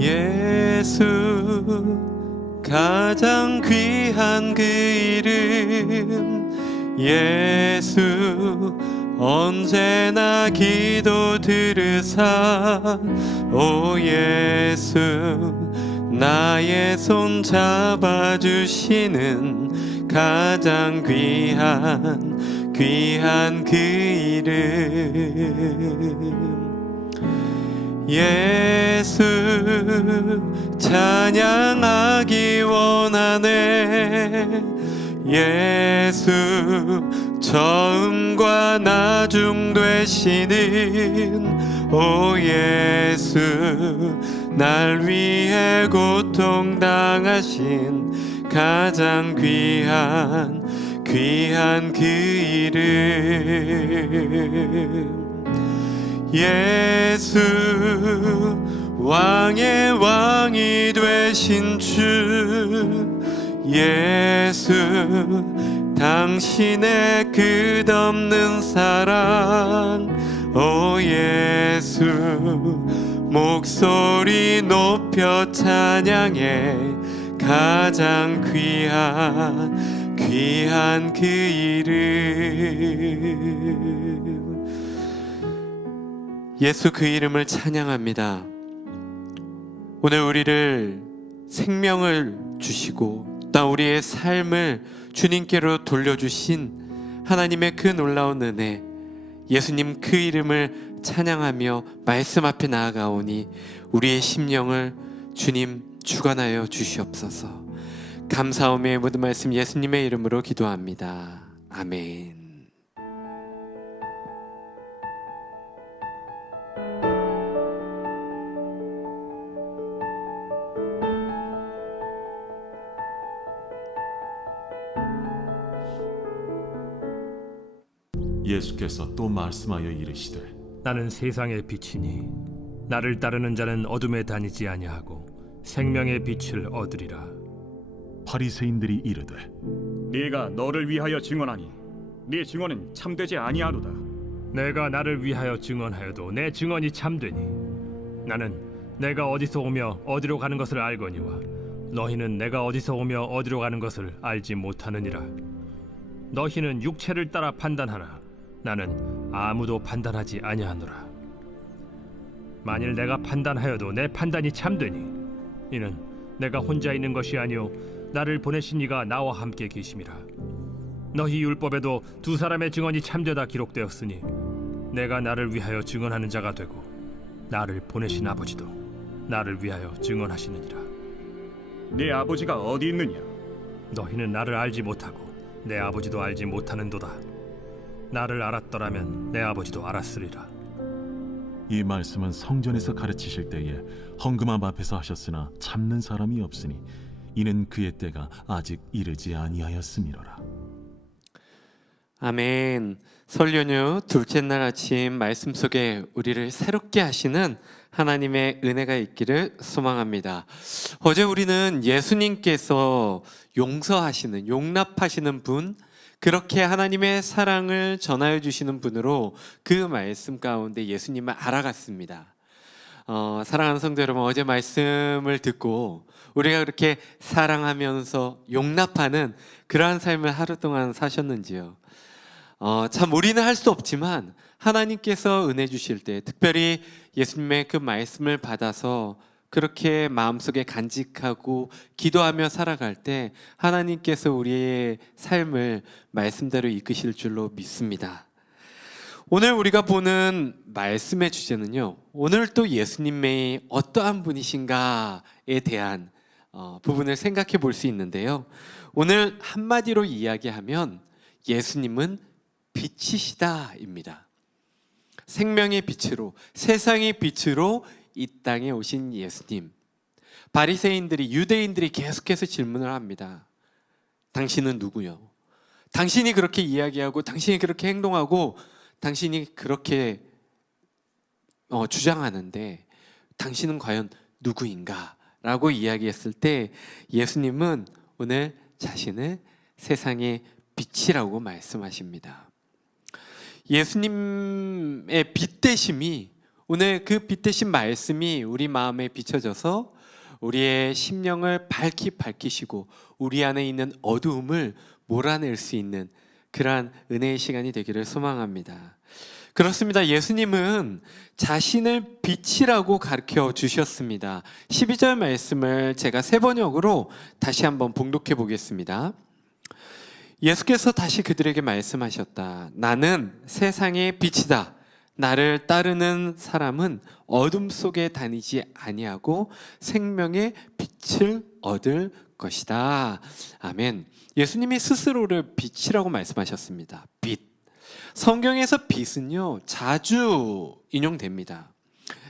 예수 가장 귀한 그 이름 예수 언제나 기도 들으사 오 예수 나의 손 잡아주시는 가장 귀한 그 이름 예수 찬양하기 원하네 예수 처음과 나중 되시는 오 예수 날 위해 고통당하신 가장 귀한 그 이름 예수 왕의 왕이 되신 주 예수 당신의 끝없는 사랑 오 예수 목소리 높여 찬양해 가장 귀한 그 이름 예수 그 이름을 찬양합니다. 오늘 우리를 생명을 주시고 또 우리의 삶을 주님께로 돌려주신 하나님의 그 놀라운 은혜 예수님 그 이름을 찬양하며 말씀 앞에 나아가오니 우리의 심령을 주님 주관하여 주시옵소서. 감사함의 모든 말씀 예수님의 이름으로 기도합니다. 아멘. 예수께서 또 말씀하여 이르시되 나는 세상의 빛이니 나를 따르는 자는 어둠에 다니지 아니하고 생명의 빛을 얻으리라. 바리새인들이 이르되 네가 너를 위하여 증언하니 네 증언은 참되지 아니하도다. 내가 나를 위하여 증언하여도 내 증언이 참되니 나는 내가 어디서 오며 어디로 가는 것을 알거니와 너희는 내가 어디서 오며 어디로 가는 것을 알지 못하느니라. 너희는 육체를 따라 판단하나 나는 아무도 판단하지 아니하노라. 만일 내가 판단하여도 내 판단이 참되니 이는 내가 혼자 있는 것이 아니요 나를 보내신 이가 나와 함께 계심이라. 너희 율법에도 두 사람의 증언이 참되다 기록되었으니 내가 나를 위하여 증언하는 자가 되고 나를 보내신 아버지도 나를 위하여 증언하시느니라. 네 아버지가 어디 있느냐? 너희는 나를 알지 못하고 내 아버지도 알지 못하는도다. 나를 알았더라면 내 아버지도 알았으리라. 이 말씀은 성전에서 가르치실 때에 헌금함 앞에서 하셨으나 참는 사람이 없으니 이는 그의 때가 아직 이르지 아니하였음이로라. 아멘. 설 연휴 둘째 날 아침 말씀 속에 우리를 새롭게 하시는 하나님의 은혜가 있기를 소망합니다. 어제 우리는 예수님께서 용서하시는, 용납하시는 분, 그렇게 하나님의 사랑을 전하여 주시는 분으로 그 말씀 가운데 예수님을 알아갔습니다. 사랑하는 성도 여러분, 어제 말씀을 듣고 우리가 그렇게 사랑하면서 용납하는 그러한 삶을 하루 동안 사셨는지요? 참 우리는 할 수 없지만 하나님께서 은혜 주실 때, 특별히 예수님의 그 말씀을 받아서 그렇게 마음속에 간직하고 기도하며 살아갈 때 하나님께서 우리의 삶을 말씀대로 이끄실 줄로 믿습니다. 오늘 우리가 보는 말씀의 주제는요, 오늘 또 예수님이 어떠한 분이신가에 대한 부분을 생각해 볼 수 있는데요, 오늘 한마디로 이야기하면 예수님은 빛이시다입니다. 생명의 빛으로, 세상의 빛으로 이 땅에 오신 예수님. 바리새인들이, 유대인들이 계속해서 질문을 합니다. 당신은 누구요? 당신이 그렇게 이야기하고 당신이 그렇게 행동하고 당신이 그렇게 주장하는데 당신은 과연 누구인가? 라고 이야기했을 때 예수님은 오늘 자신을 세상의 빛이라고 말씀하십니다. 예수님의 빛 되심이 오늘 그 빛 대신 말씀이 우리 마음에 비춰져서 우리의 심령을 밝히시고 우리 안에 있는 어두움을 몰아낼 수 있는 그러한 은혜의 시간이 되기를 소망합니다. 그렇습니다. 예수님은 자신을 빛이라고 가르쳐 주셨습니다. 12절 말씀을 제가 새 번역으로 다시 한번 봉독해 보겠습니다. 예수께서 다시 그들에게 말씀하셨다. 나는 세상의 빛이다. 나를 따르는 사람은 어둠 속에 다니지 아니하고 생명의 빛을 얻을 것이다. 아멘. 예수님이 스스로를 빛이라고 말씀하셨습니다. 빛. 성경에서 빛은요, 자주 인용됩니다.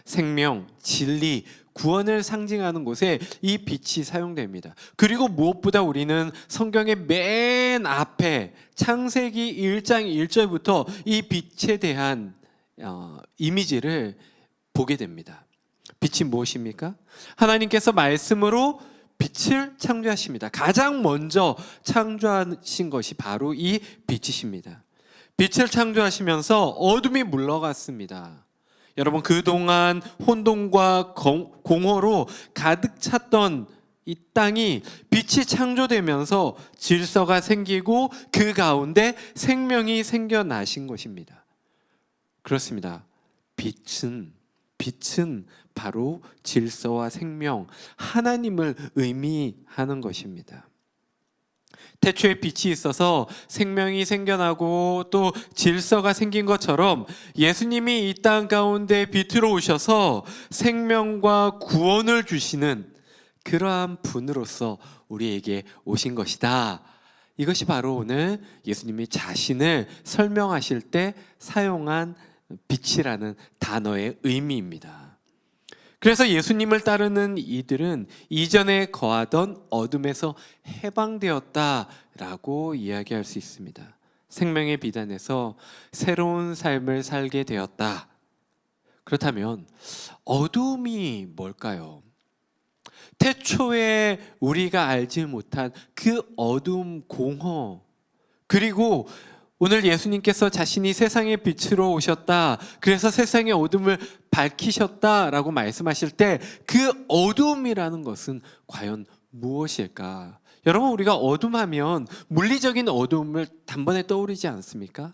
생명, 진리, 구원을 상징하는 곳에 이 빛이 사용됩니다. 그리고 무엇보다 우리는 성경의 맨 앞에 창세기 1장 1절부터 이 빛에 대한 이미지를 보게 됩니다. 빛이 무엇입니까? 하나님께서 말씀으로 빛을 창조하십니다. 가장 먼저 창조하신 것이 바로 이 빛이십니다. 빛을 창조하시면서 어둠이 물러갔습니다. 여러분, 그동안 혼돈과 공허로 가득 찼던 이 땅이 빛이 창조되면서 질서가 생기고 그 가운데 생명이 생겨나신 것입니다. 그렇습니다. 빛은 바로 질서와 생명, 하나님을 의미하는 것입니다. 태초에 빛이 있어서 생명이 생겨나고 또 질서가 생긴 것처럼 예수님이 이 땅 가운데 빛으로 오셔서 생명과 구원을 주시는 그러한 분으로서 우리에게 오신 것이다. 이것이 바로 오늘 예수님이 자신을 설명하실 때 사용한 빛이라는 단어의 의미입니다. 그래서 예수님을 따르는 이들은 이전에 거하던 어둠에서 해방되었다라고 이야기할 수 있습니다. 생명의 빛 안에서 새로운 삶을 살게 되었다. 그렇다면 어둠이 뭘까요? 태초에 우리가 알지 못한 그 어둠, 공허, 그리고 오늘 예수님께서 자신이 세상의 빛으로 오셨다, 그래서 세상의 어둠을 밝히셨다라고 말씀하실 때 그 어둠이라는 것은 과연 무엇일까? 여러분, 우리가 어둠하면 물리적인 어둠을 단번에 떠오르지 않습니까?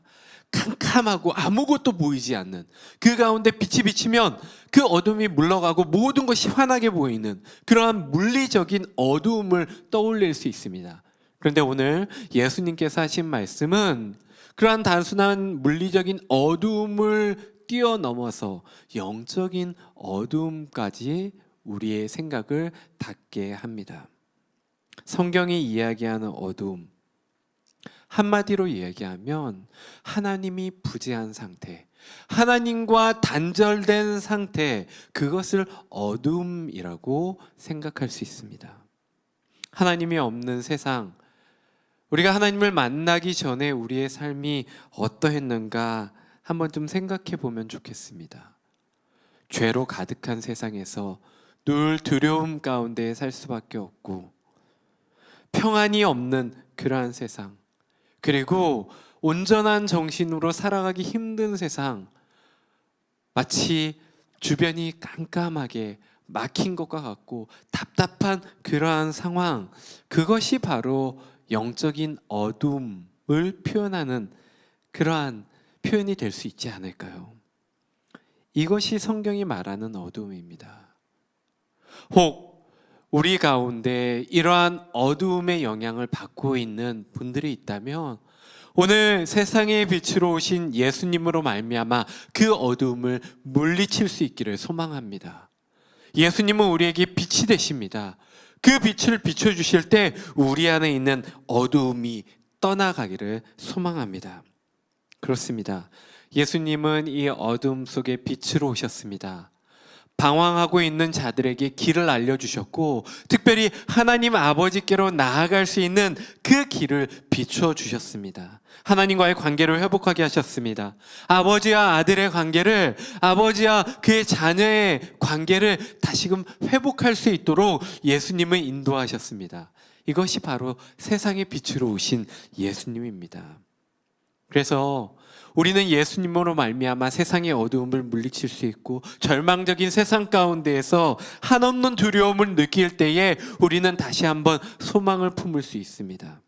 캄캄하고 아무것도 보이지 않는, 그 가운데 빛이 비치면 그 어둠이 물러가고 모든 것이 환하게 보이는 그러한 물리적인 어두움을 떠올릴 수 있습니다. 그런데 오늘 예수님께서 하신 말씀은 그러한 단순한 물리적인 어두움을 뛰어넘어서 영적인 어두움까지 우리의 생각을 닫게 합니다. 성경이 이야기하는 어두움, 한마디로 이야기하면 하나님이 부재한 상태, 하나님과 단절된 상태, 그것을 어둠이라고 생각할 수 있습니다. 하나님이 없는 세상, 우리가 하나님을 만나기 전에 우리의 삶이 어떠했는가 한번 좀 생각해 보면 좋겠습니다. 죄로 가득한 세상에서 늘 두려움 가운데 살 수밖에 없고, 평안이 없는 그러한 세상, 그리고 온전한 정신으로 살아가기 힘든 세상, 마치 주변이 깜깜하게 막힌 것과 같고 답답한 그러한 상황, 그것이 바로 영적인 어둠을 표현하는 그러한 표현이 될 수 있지 않을까요? 이것이 성경이 말하는 어둠입니다. 혹 우리 가운데 이러한 어두움의 영향을 받고 있는 분들이 있다면 오늘 세상의 빛으로 오신 예수님으로 말미암아 그 어두움을 물리칠 수 있기를 소망합니다. 예수님은 우리에게 빛이 되십니다. 그 빛을 비춰주실 때 우리 안에 있는 어두움이 떠나가기를 소망합니다. 그렇습니다. 예수님은 이 어둠 속에 빛으로 오셨습니다. 방황하고 있는 자들에게 길을 알려주셨고, 특별히 하나님 아버지께로 나아갈 수 있는 그 길을 비춰주셨습니다. 하나님과의 관계를 회복하게 하셨습니다. 아버지와 아들의 관계를, 아버지와 그의 자녀의 관계를 다시금 회복할 수 있도록 예수님을 인도하셨습니다. 이것이 바로 세상의 빛으로 오신 예수님입니다. 그래서 우리는 예수님으로 말미암아 세상의 어두움을 물리칠 수 있고 절망적인 세상 가운데에서 한없는 두려움을 느낄 때에 우리는 다시 한번 소망을 품을 수 있습니다.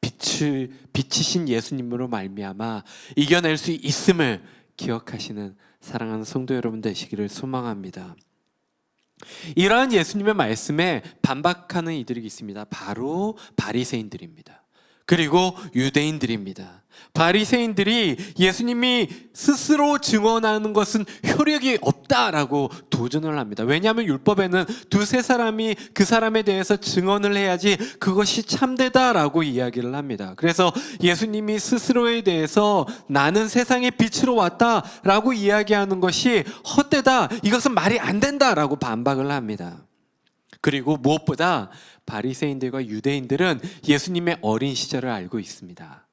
빛이신 예수님으로 말미암아 이겨낼 수 있음을 기억하시는 사랑하는 성도 여러분 되시기를 소망합니다. 이러한 예수님의 말씀에 반박하는 이들이 있습니다. 바로 바리새인들입니다. 그리고 유대인들입니다. 바리새인들이 예수님이 스스로 증언하는 것은 효력이 없다라고 도전을 합니다. 왜냐하면 율법에는 두세 사람이 그 사람에 대해서 증언을 해야지 그것이 참되다라고 이야기를 합니다. 그래서 예수님이 스스로에 대해서 나는 세상의 빛으로 왔다라고 이야기하는 것이 헛되다, 이것은 말이 안 된다라고 반박을 합니다. 그리고 무엇보다 바리새인들과 유대인들은 예수님의 어린 시절을 알고 있습니다.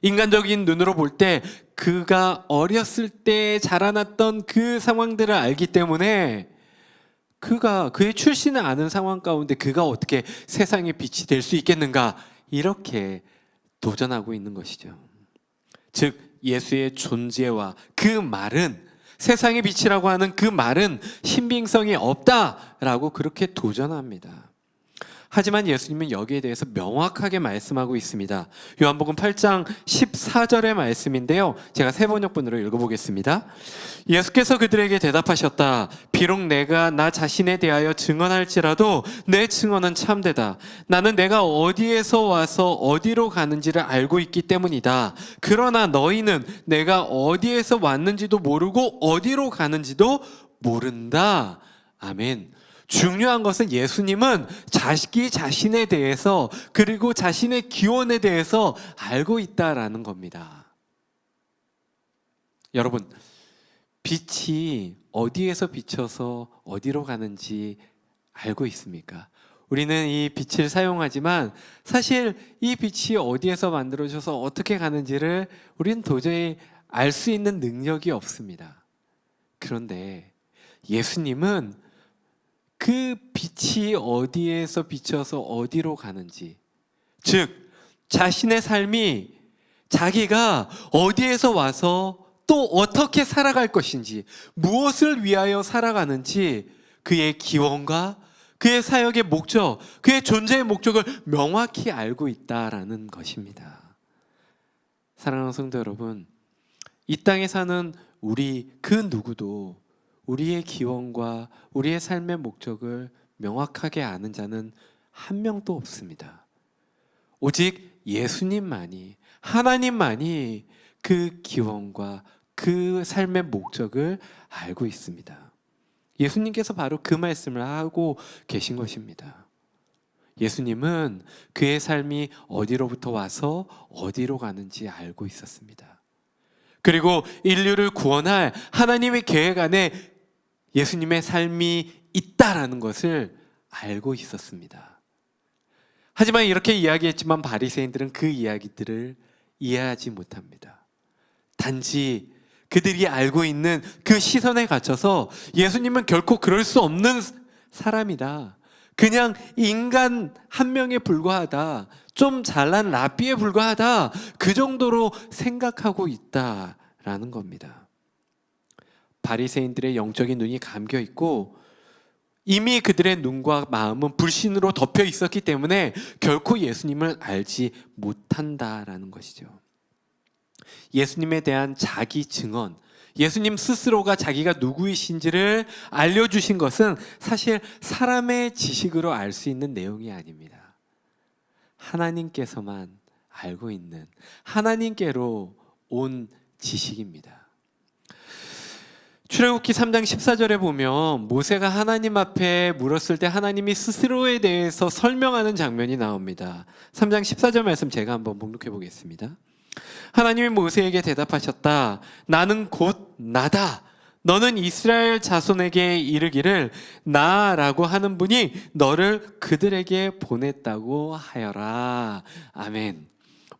인간적인 눈으로 볼 때 그가 어렸을 때 자라났던 그 상황들을 알기 때문에 그의 출신을 아는 상황 가운데 그가 어떻게 세상의 빛이 될 수 있겠는가, 이렇게 도전하고 있는 것이죠. 즉 예수의 존재와 그 말은, 세상의 빛이라고 하는 그 말은 신빙성이 없다라고 그렇게 도전합니다. 하지만 예수님은 여기에 대해서 명확하게 말씀하고 있습니다. 요한복음 8장 14절의 말씀인데요, 제가 세 번역본으로 읽어보겠습니다. 예수께서 그들에게 대답하셨다. 비록 내가 나 자신에 대하여 증언할지라도 내 증언은 참되다. 나는 내가 어디에서 와서 어디로 가는지를 알고 있기 때문이다. 그러나 너희는 내가 어디에서 왔는지도 모르고 어디로 가는지도 모른다. 아멘. 중요한 것은 예수님은 자기 자신에 대해서, 그리고 자신의 기원에 대해서 알고 있다라는 겁니다. 여러분, 빛이 어디에서 비쳐서 어디로 가는지 알고 있습니까? 우리는 이 빛을 사용하지만 사실 이 빛이 어디에서 만들어져서 어떻게 가는지를 우리는 도저히 알 수 있는 능력이 없습니다. 그런데 예수님은 그 빛이 어디에서 비쳐서 어디로 가는지, 즉 자신의 삶이 자기가 어디에서 와서 또 어떻게 살아갈 것인지, 무엇을 위하여 살아가는지 그의 기원과 그의 사역의 목적, 그의 존재의 목적을 명확히 알고 있다라는 것입니다. 사랑하는 성도 여러분, 이 땅에 사는 우리 그 누구도 우리의 기원과 우리의 삶의 목적을 명확하게 아는 자는 한 명도 없습니다. 오직 예수님만이, 하나님만이 그 기원과 그 삶의 목적을 알고 있습니다. 예수님께서 바로 그 말씀을 하고 계신 것입니다. 예수님은 그의 삶이 어디로부터 와서 어디로 가는지 알고 있었습니다. 그리고 인류를 구원할 하나님의 계획 안에 예수님의 삶이 있다라는 것을 알고 있었습니다. 하지만 이렇게 이야기했지만 바리새인들은 그 이야기들을 이해하지 못합니다. 단지 그들이 알고 있는 그 시선에 갇혀서 예수님은 결코 그럴 수 없는 사람이다, 그냥 인간 한 명에 불과하다, 좀 잘난 랍비에 불과하다, 그 정도로 생각하고 있다라는 겁니다. 바리새인들의 영적인 눈이 감겨 있고 이미 그들의 눈과 마음은 불신으로 덮여 있었기 때문에 결코 예수님을 알지 못한다라는 것이죠. 예수님에 대한 자기 증언, 예수님 스스로가 자기가 누구이신지를 알려주신 것은 사실 사람의 지식으로 알 수 있는 내용이 아닙니다. 하나님께서만 알고 있는, 하나님께로 온 지식입니다. 출애굽기 3장 14절에 보면 모세가 하나님 앞에 물었을 때 하나님이 스스로에 대해서 설명하는 장면이 나옵니다. 3장 14절 말씀 제가 한번 봉독해 보겠습니다. 하나님이 모세에게 대답하셨다. 나는 곧 나다. 너는 이스라엘 자손에게 이르기를 나라고 하는 분이 너를 그들에게 보냈다고 하여라. 아멘.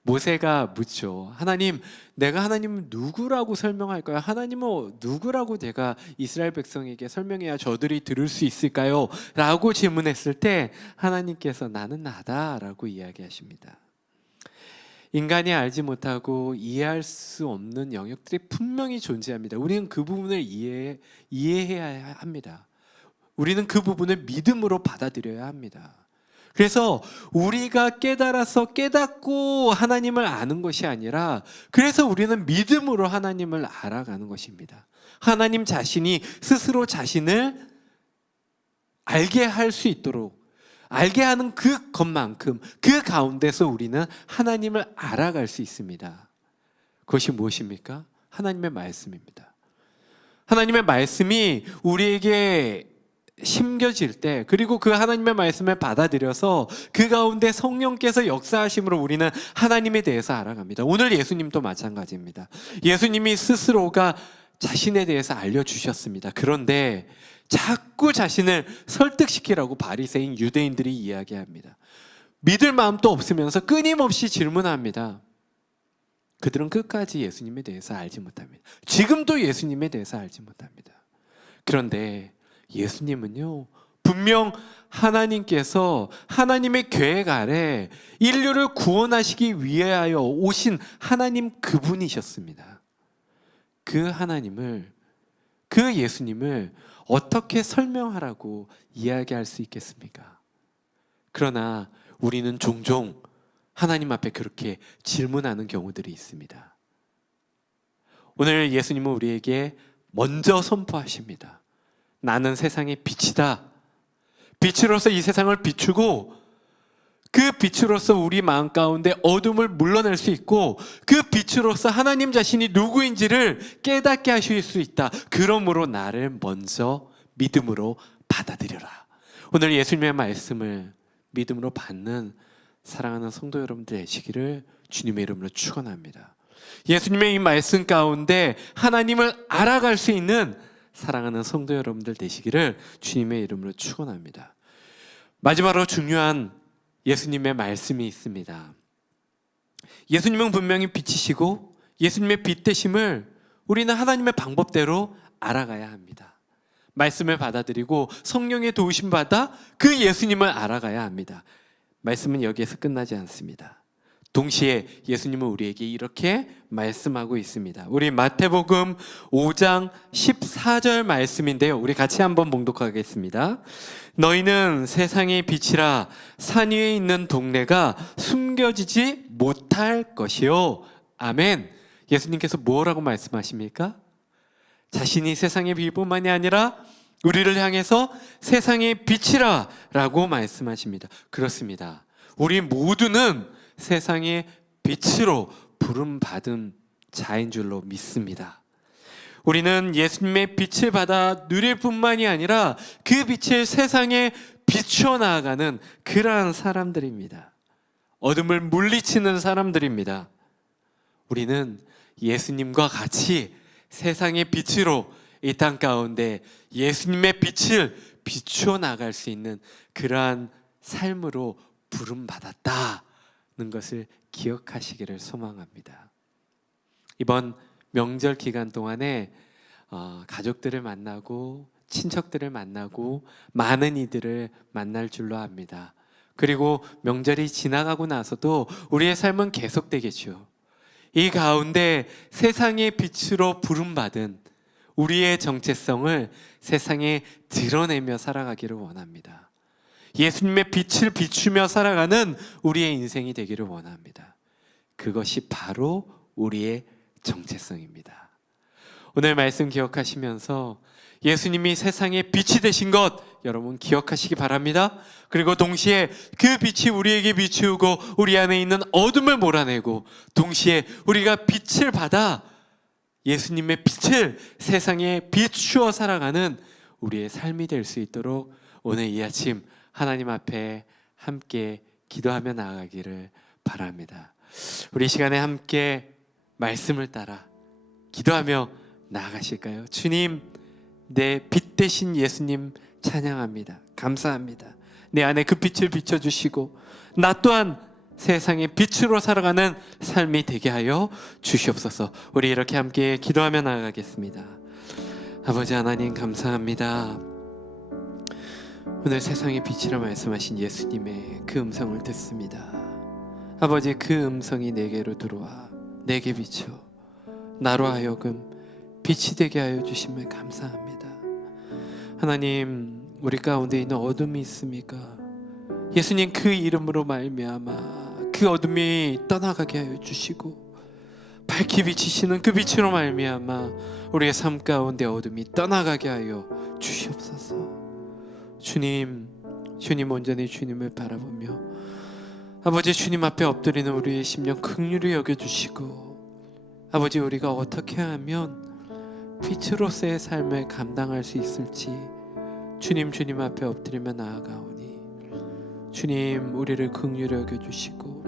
모세가 묻죠. 하나님, 내가 하나님을 누구라고 설명할까요? 하나님은 누구라고 제가 이스라엘 백성에게 설명해야 저들이 들을 수 있을까요? 라고 질문했을 때 하나님께서 나는 나다라고 이야기하십니다. 인간이 알지 못하고 이해할 수 없는 영역들이 분명히 존재합니다. 우리는 그 부분을 이해해야 합니다. 우리는 그 부분을 믿음으로 받아들여야 합니다. 그래서 우리가 깨닫고 하나님을 아는 것이 아니라, 그래서 우리는 믿음으로 하나님을 알아가는 것입니다. 하나님 자신이 스스로 자신을 알게 할 수 있도록, 알게 하는 그것만큼 그 가운데서 우리는 하나님을 알아갈 수 있습니다. 그것이 무엇입니까? 하나님의 말씀입니다. 하나님의 말씀이 우리에게 심겨질 때, 그리고 그 하나님의 말씀을 받아들여서 그 가운데 성령께서 역사하심으로 우리는 하나님에 대해서 알아갑니다. 오늘 예수님도 마찬가지입니다. 예수님이 스스로가 자신에 대해서 알려주셨습니다. 그런데 자꾸 자신을 설득시키라고 바리새인 유대인들이 이야기합니다. 믿을 마음도 없으면서 끊임없이 질문합니다. 그들은 끝까지 예수님에 대해서 알지 못합니다. 지금도 예수님에 대해서 알지 못합니다. 그런데 예수님은요, 분명 하나님께서 하나님의 계획 아래 인류를 구원하시기 위하여 오신 하나님 그분이셨습니다. 그 하나님을, 그 예수님을 어떻게 설명하라고 이야기할 수 있겠습니까? 그러나 우리는 종종 하나님 앞에 그렇게 질문하는 경우들이 있습니다. 오늘 예수님은 우리에게 먼저 선포하십니다. 나는 세상의 빛이다. 빛으로서 이 세상을 비추고, 그 빛으로서 우리 마음 가운데 어둠을 물러낼 수 있고, 그 빛으로서 하나님 자신이 누구인지를 깨닫게 하실 수 있다. 그러므로 나를 먼저 믿음으로 받아들여라. 오늘 예수님의 말씀을 믿음으로 받는 사랑하는 성도 여러분들 되시기를 주님의 이름으로 축원합니다. 예수님의 이 말씀 가운데 하나님을 알아갈 수 있는 사랑하는 성도 여러분들 되시기를 주님의 이름으로 축원합니다. 마지막으로 중요한 예수님의 말씀이 있습니다. 예수님은 분명히 빛이시고 예수님의 빛 되심을 우리는 하나님의 방법대로 알아가야 합니다. 말씀을 받아들이고 성령의 도우심 받아 그 예수님을 알아가야 합니다. 말씀은 여기에서 끝나지 않습니다. 동시에 예수님은 우리에게 이렇게 말씀하고 있습니다. 우리 마태복음 5장 14절 말씀인데요, 우리 같이 한번 봉독하겠습니다. 너희는 세상의 빛이라. 산 위에 있는 동네가 숨겨지지 못할 것이요. 아멘. 예수님께서 뭐라고 말씀하십니까? 자신이 세상의 빛뿐만이 아니라 우리를 향해서 세상의 빛이라 라고 말씀하십니다. 그렇습니다. 우리 모두는 세상의 빛으로 부름받은 자인 줄로 믿습니다. 우리는 예수님의 빛을 받아 누릴 뿐만이 아니라 그 빛을 세상에 비추어 나아가는 그러한 사람들입니다. 어둠을 물리치는 사람들입니다. 우리는 예수님과 같이 세상의 빛으로 이 땅 가운데 예수님의 빛을 비추어 나갈 수 있는 그러한 삶으로 부름받았다는 것을 기억하시기를 소망합니다. 이번 명절 기간 동안에 가족들을 만나고 친척들을 만나고 많은 이들을 만날 줄로 압니다. 그리고 명절이 지나가고 나서도 우리의 삶은 계속되겠죠. 이 가운데 세상의 빛으로 부름받은 우리의 정체성을 세상에 드러내며 살아가기를 원합니다. 예수님의 빛을 비추며 살아가는 우리의 인생이 되기를 원합니다. 그것이 바로 우리의 정체성입니다. 오늘 말씀 기억하시면서 예수님이 세상의 빛이 되신 것 여러분 기억하시기 바랍니다. 그리고 동시에 그 빛이 우리에게 비추고 우리 안에 있는 어둠을 몰아내고, 동시에 우리가 빛을 받아 예수님의 빛을 세상에 비추어 살아가는 우리의 삶이 될 수 있도록 오늘 이 아침 하나님 앞에 함께 기도하며 나아가기를 바랍니다. 우리 이 시간에 함께 말씀을 따라 기도하며 나아가실까요? 주님, 내 빛 되신 예수님 찬양합니다. 감사합니다. 내 안에 그 빛을 비춰주시고 나 또한 세상의 빛으로 살아가는 삶이 되게 하여 주시옵소서. 우리 이렇게 함께 기도하며 나아가겠습니다. 아버지 하나님 감사합니다. 오늘 세상의 빛이라 말씀하신 예수님의 그 음성을 듣습니다. 아버지, 그 음성이 내게로 들어와 내게 비춰 나로 하여금 빛이 되게 하여 주심을 감사합니다. 하나님, 우리 가운데 있는 어둠이 있습니까? 예수님 그 이름으로 말미암아 그 어둠이 떠나가게 하여 주시고 밝히 비치시는 그 빛으로 말미암아 우리의 삶 가운데 어둠이 떠나가게 하여 주시옵소서. 주님 온전히 주님을 바라보며 아버지, 주님 앞에 엎드리는 우리의 심령 긍휼히 여겨주시고 아버지, 우리가 어떻게 하면 빛으로서의 삶을 감당할 수 있을지 주님 앞에 엎드리며 나아가오니 주님, 우리를 긍휼히 여겨주시고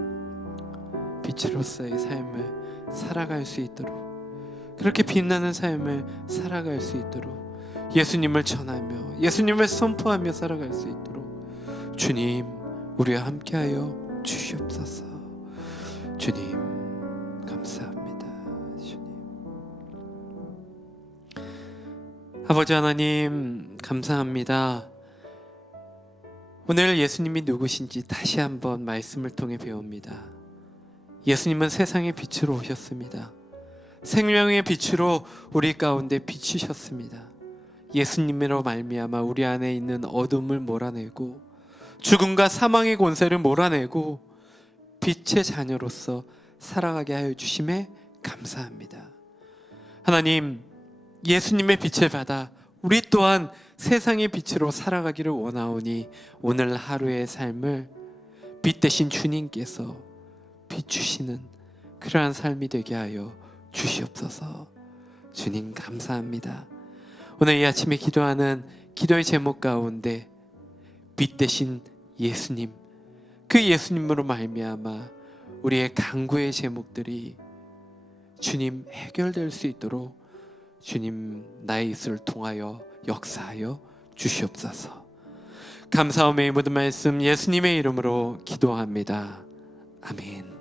빛으로서의 삶을 살아갈 수 있도록, 그렇게 빛나는 삶을 살아갈 수 있도록 예수님을 전하며 예수님을 선포하며 살아갈 수 있도록 주님, 우리와 함께하여 주시옵소서. 주님, 감사합니다. 주님, 아버지 하나님, 감사합니다. 오늘 예수님이 누구신지 다시 한번 말씀을 통해 배웁니다. 예수님은 세상의 빛으로 오셨습니다. 생명의 빛으로 우리 가운데 비추셨습니다. 예수님으로 말미암아 우리 안에 있는 어둠을 몰아내고 죽음과 사망의 권세를 몰아내고 빛의 자녀로서 살아가게 하여 주심에 감사합니다. 하나님, 예수님의 빛을 받아 우리 또한 세상의 빛으로 살아가기를 원하오니 오늘 하루의 삶을 빛 대신 주님께서 비추시는 그러한 삶이 되게 하여 주시옵소서. 주님, 감사합니다. 오늘 이 아침에 기도하는 기도의 제목 가운데 빛 대신 예수님, 그 예수님으로 말미암아 우리의 간구의 제목들이 주님 해결될 수 있도록 주님, 나의 입술을 통하여 역사하여 주시옵소서. 감사함의 이 모든 말씀 예수님의 이름으로 기도합니다. 아멘.